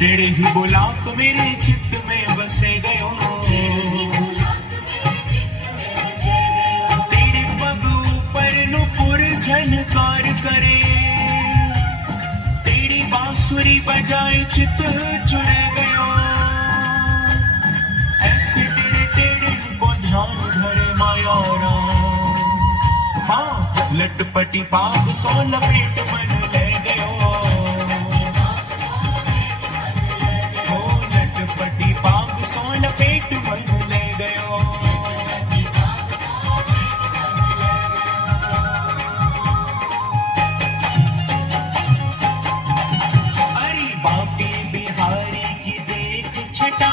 तेरे ही बुलाक मेरे चित्त में बसे गयो, तेरे पग ऊपर नुपुर झनकार करे, तेरी बांसुरी बजाए चित्त चुरे गयो। ऐसे तेरे तेरे को ध्यान धरे माया राम। हाँ लटपटी पाग सो लपेट मन ले गयो, लटपटी पाग सो लपेट मन ले गयो। अरे बापी बिहारी की देख छटा,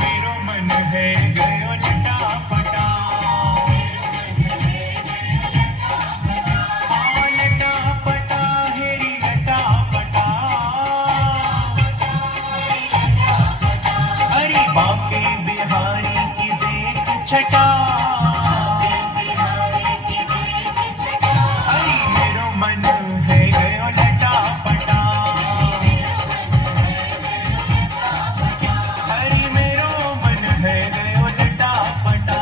मेरो मन है गयो लटापटा, लटापटा हेरी लटापटा। अरे बापी बिहारी की देख छटा, अरे मेरो मन है गयो लटापटा, अरे मेरो मन है गयो लटापटा।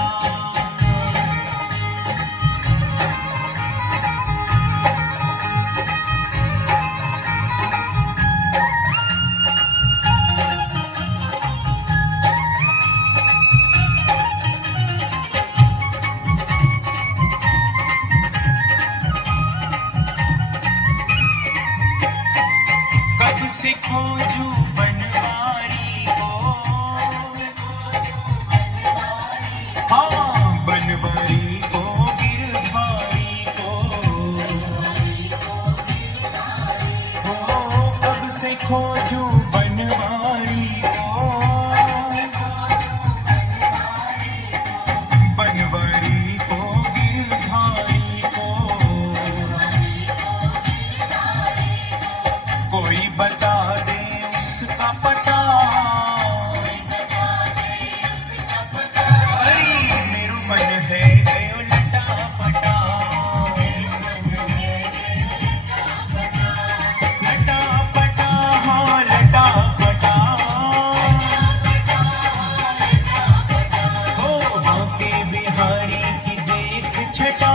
कब से खोजू बनवारी को, हाँ बनवारी को गिरधारी को, हो कब से खोजू बनवारी को, बनवारी को गिरधारी को। कोई बता दे उसका पता, अरे मेरो मन है गयो लटापटा, लटापटा हाँ लटापटा। हो बांके बिहारी की देख छटा,